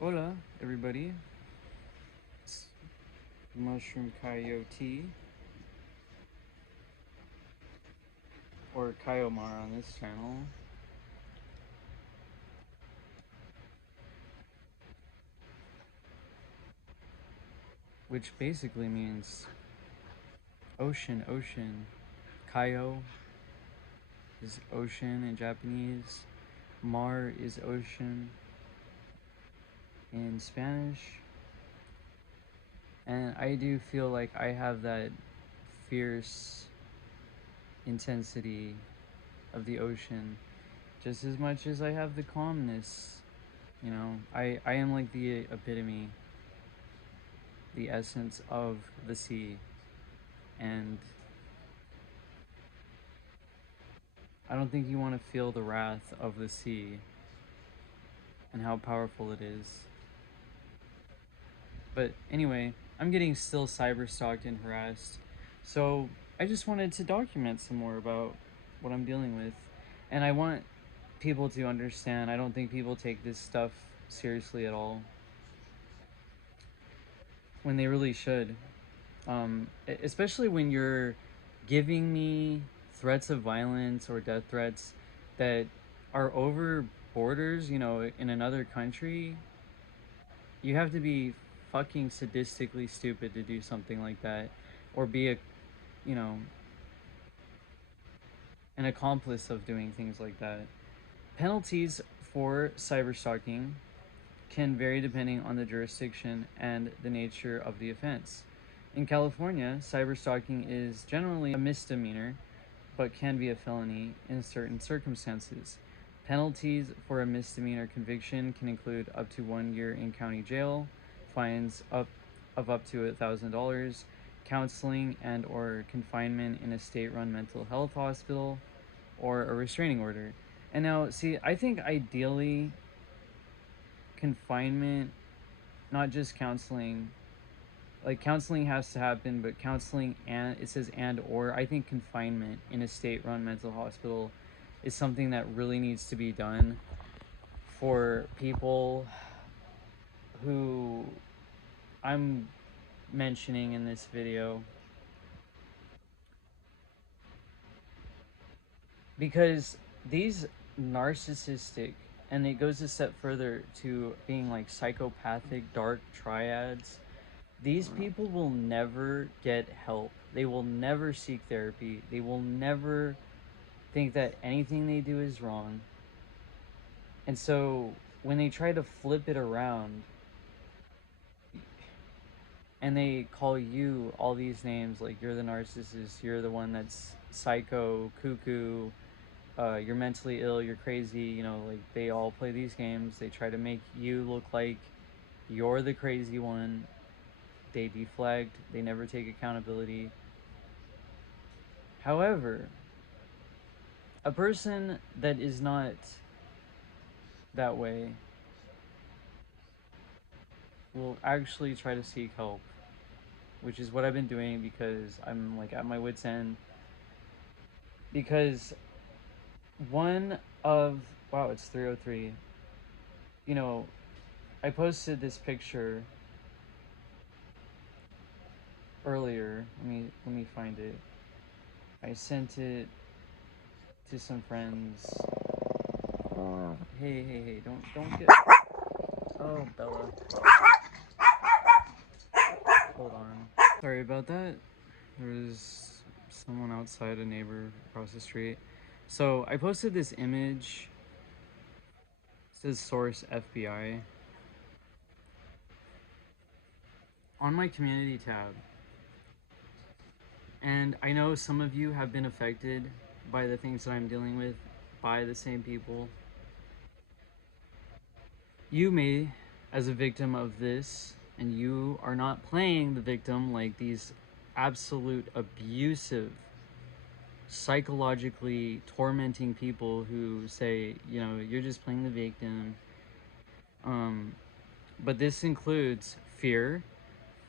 Hola, everybody. It's Mushroom Coyote, or Kaiomar on this channel, which basically means ocean, ocean. Kaio is ocean in Japanese. Mar is ocean in Spanish. And I do feel like I have that fierce intensity of the ocean just as much as I have the calmness. I am like the epitome, the essence of the sea. And I don't think you want to feel the wrath of the sea and how powerful it is. But anyway, I'm getting still cyber stalked and harassed. So I just wanted to document some more about what I'm dealing with. And I want people to understand I don't think people take this stuff seriously at all, when they really should. Especially when you're giving me threats of violence or death threats that are over borders, in another country. You have to be fucking sadistically stupid to do something like that, or be you know, an accomplice of doing things like that. Penalties for cyberstalking can vary depending on the jurisdiction and the nature of the offense. In California, cyberstalking is generally a misdemeanor, but can be a felony in certain circumstances. Penalties for a misdemeanor conviction can include up to 1 year in county jail, fines of up to $1,000, counseling and or confinement in a state-run mental health hospital, or a restraining order. And now, see, I think ideally confinement, not just counseling. Like, counseling has to happen, but counseling, and it says and or, I think confinement in a state-run mental hospital is something that really needs to be done for people who I'm mentioning in this video, because these narcissistic, and it goes a step further to being like psychopathic dark triads. These people will never get help. They will never seek therapy. They will never think that anything they do is wrong. And so when they try to flip it around and they call you all these names, like you're the narcissist, you're the one that's psycho, cuckoo, you're mentally ill, you're crazy, like they all play these games. They try to make you look like you're the crazy one. They deflect, they never take accountability. However, a person that is not that way will actually try to seek help, which is what I've been doing because I'm like at my wit's end. Because one of, wow, it's 3:03. You know, I posted this picture earlier. Let me find it. I sent it to some friends. Hey, don't get. Oh, Bella. Hold on. Sorry about that. There was someone outside, a neighbor across the street. So I posted this image. It says source FBI on my community tab. And I know some of you have been affected by the things that I'm dealing with by the same people. You may, as a victim of this, and you are not playing the victim like these absolute abusive, psychologically tormenting people who say, you're just playing the victim. But this includes fear,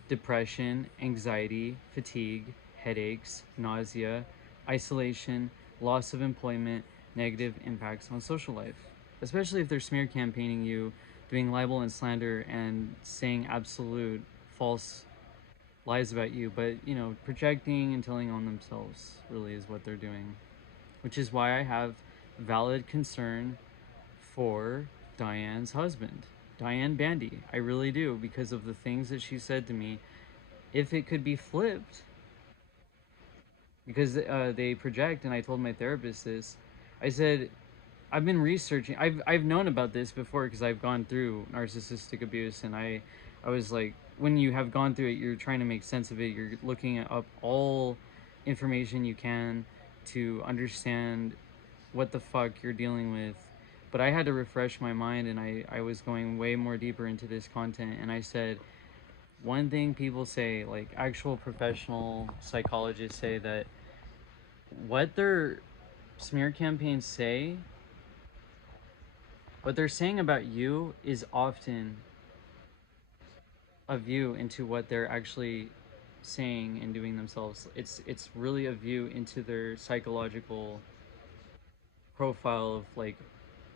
depression, anxiety, fatigue, headaches, nausea, isolation, loss of employment, negative impacts on social life, especially if they're smear campaigning you doing libel and slander and saying absolute false lies about you, but projecting and telling on themselves really is what they're doing, which is why I have valid concern for Diane's husband, Diane Bandy. I really do, because of the things that she said to me. If it could be flipped, because they project, and I told my therapist this, I said, I've been researching. I've known about this before because I've gone through narcissistic abuse, and I was like, when you have gone through it, you're trying to make sense of it. You're looking up all information you can to understand what the fuck you're dealing with. But I had to refresh my mind, and I was going way more deeper into this content, and I said, one thing people say, like actual professional psychologists say, that what their smear campaigns say, what they're saying about you is often a view into what they're actually saying and doing themselves. It's really a view into their psychological profile of like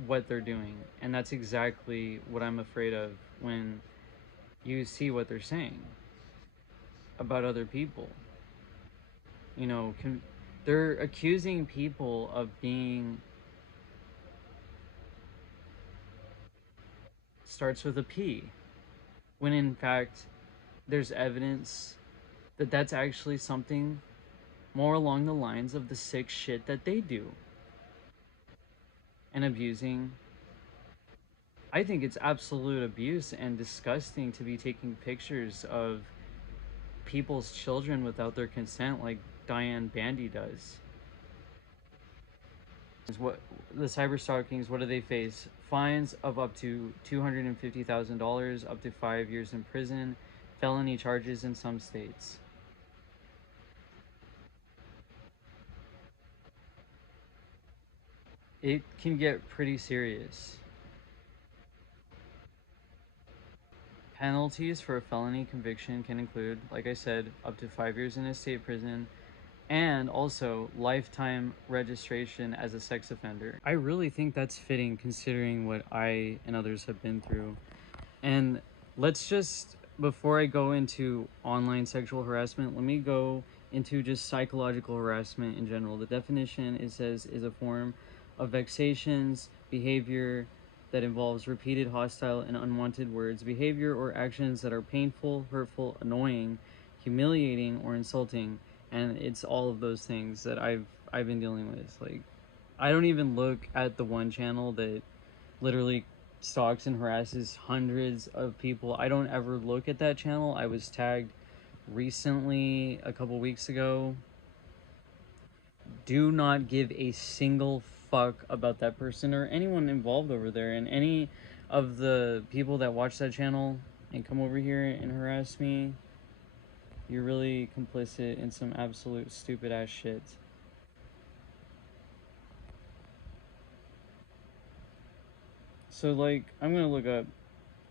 what they're doing. And that's exactly what I'm afraid of when you see what they're saying about other people. You know, they're accusing people of being, starts with a P, when in fact there's evidence that that's actually something more along the lines of the sick shit that they do and abusing. I think it's absolute abuse and disgusting to be taking pictures of people's children without their consent, like Diane Bandy does. What the cyber stalkings? What do they face? Fines of up to $250,000, up to 5 years in prison, felony charges in some states. It can get pretty serious. Penalties for a felony conviction can include, like I said, up to 5 years in a state prison, and also lifetime registration as a sex offender. I really think that's fitting considering what I and others have been through. And let's just, before I go into online sexual harassment, let me go into just psychological harassment in general. The definition, it says, is a form of vexations, behavior that involves repeated hostile and unwanted words, behavior or actions that are painful, hurtful, annoying, humiliating, or insulting. And it's all of those things that I've been dealing with. Like, I don't even look at the one channel that literally stalks and harasses hundreds of people. I don't ever look at that channel. I was tagged recently, a couple weeks ago. Do not give a single fuck about that person or anyone involved over there. And any of the people that watch that channel and come over here and harass me, you're really complicit in some absolute stupid ass shit. So, like, I'm gonna look up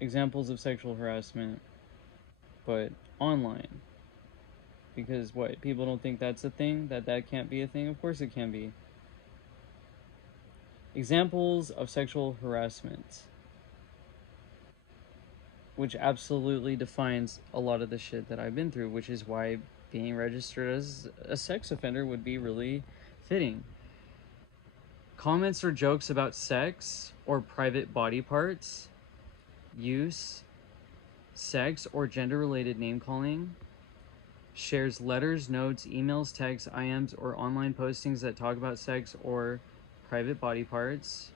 examples of sexual harassment, but online. Because what? People don't think that's a thing? That can't be a thing? Of course it can be. Examples of sexual harassment, which absolutely defines a lot of the shit that I've been through, which is why being registered as a sex offender would be really fitting. Comments or jokes about sex or private body parts, use, sex or gender related name calling, shares letters, notes, emails, texts, IMs, or online postings that talk about sex or private body parts.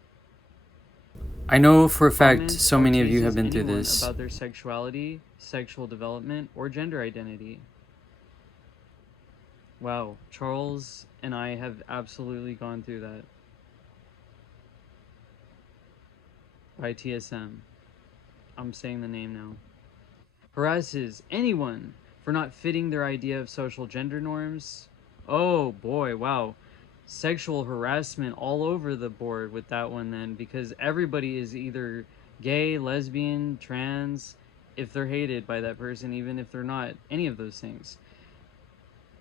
I know for a fact so many of you have been through this. About their sexuality, sexual development, or gender identity. Wow, Charles and I have absolutely gone through that. By TSM. I'm saying the name now. Harasses anyone for not fitting their idea of social gender norms. Oh boy, wow. Sexual harassment all over the board with that one then, because everybody is either gay, lesbian, trans, if they're hated by that person, even if they're not any of those things.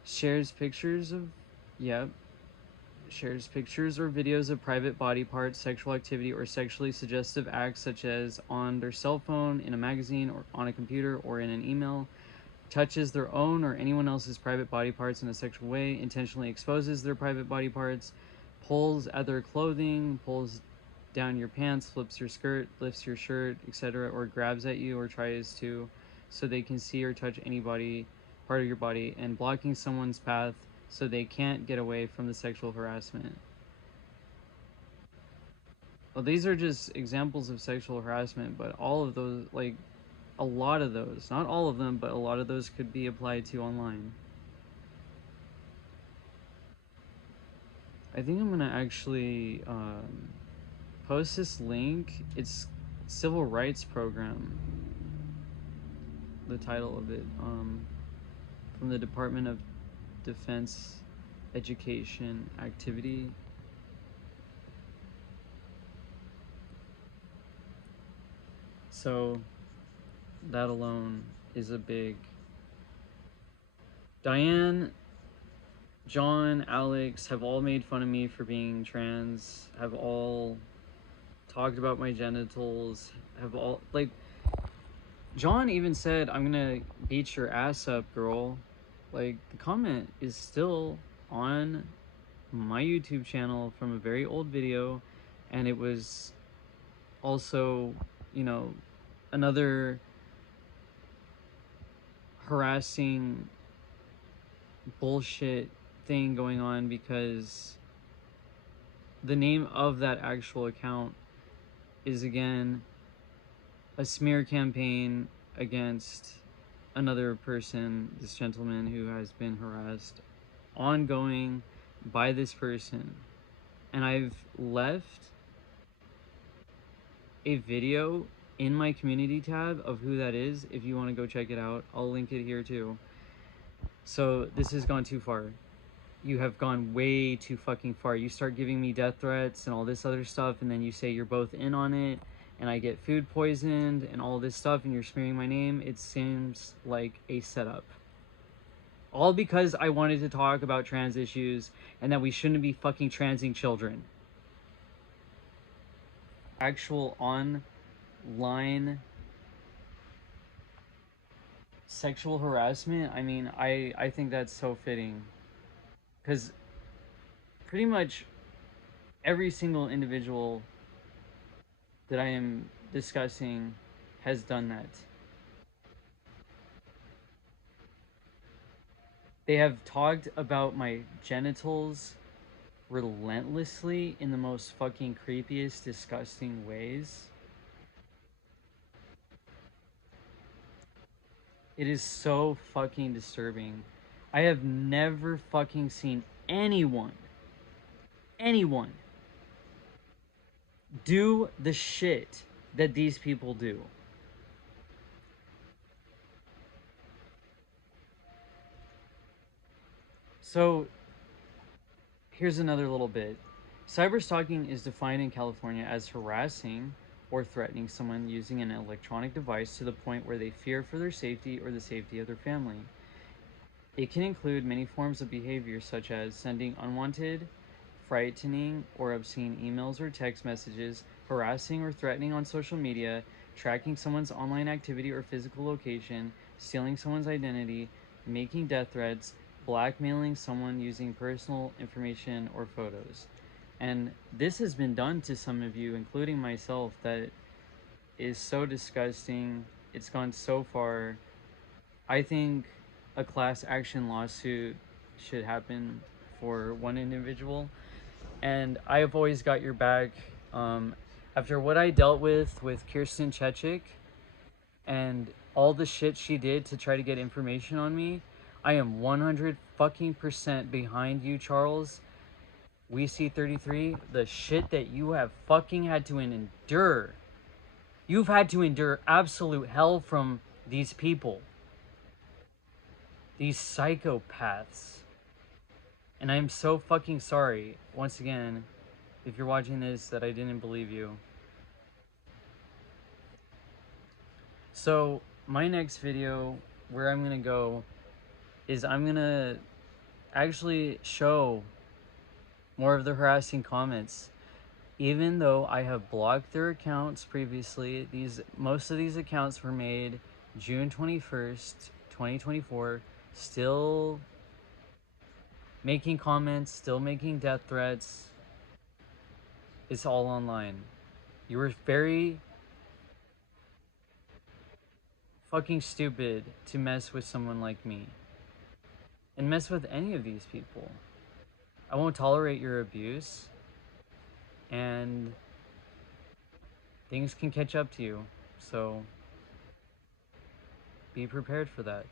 Shares pictures of, yep. shares pictures or videos of private body parts, sexual activity, or sexually suggestive acts such as on their cell phone, in a magazine, or on a computer, or in an email, touches their own or anyone else's private body parts in a sexual way, intentionally exposes their private body parts, pulls at their clothing, pulls down your pants, flips your skirt, lifts your shirt, etc., or grabs at you or tries to so they can see or touch any body part of your body, and blocking someone's path so they can't get away from the sexual harassment. Well, these are just examples of sexual harassment, but all of those, like a lot of those, not all of them, but a lot of those could be applied to online. I think I'm gonna actually post this link. It's civil rights program, the title of it, from the Department of Defense Education Activity. So that alone is a big. Diane, John, Alex have all made fun of me for being trans, have all talked about my genitals, have all, like, John even said, "I'm gonna beat your ass up, girl." Like, the comment is still on my YouTube channel from a very old video, and it was also, you know, another harassing bullshit thing going on, because the name of that actual account is, again, a smear campaign against another person, this gentleman who has been harassed ongoing by this person. And I've left a video in my community tab of who that is if you want to go check it out. I'll link it here too. So this has gone too far. You have gone way too fucking far. You start giving me death threats and all this other stuff, and then you say you're both in on it, and I get food poisoned and all this stuff, and you're smearing my name. It seems like a setup. All because I wanted to talk about trans issues and that we shouldn't be fucking transing children. Actual online sexual harassment, I mean, I think that's so fitting. Because pretty much every single individual that I am discussing has done that. They have talked about my genitals relentlessly in the most fucking creepiest, disgusting ways. It is so fucking disturbing. I have never fucking seen anyone do the shit that these people do. So here's another little bit. Cyberstalking is defined in California as harassing or threatening someone using an electronic device to the point where they fear for their safety or the safety of their family. It can include many forms of behavior, such as sending unwanted, frightening, or obscene emails or text messages, harassing or threatening on social media, tracking someone's online activity or physical location, stealing someone's identity, making death threats, blackmailing someone using personal information or photos. And this has been done to some of you, including myself, that is so disgusting. It's gone so far. I think a class action lawsuit should happen for one individual, and I have always got your back. After what I dealt with Kirsten Chechik and all the shit she did to try to get information on me, I am 100 fucking percent behind you, Charles. We see 33, the shit that you have fucking had to endure. You've had to endure absolute hell from these people. These psychopaths. And I'm so fucking sorry, once again, if you're watching this, that I didn't believe you. So, my next video, where I'm gonna go, is I'm gonna actually show more of the harassing comments. Even though I have blocked their accounts previously, most of these accounts were made June 21st, 2024, still making comments, still making death threats. It's all online. You were very fucking stupid to mess with someone like me and mess with any of these people. I won't tolerate your abuse, and things can catch up to you. So be prepared for that.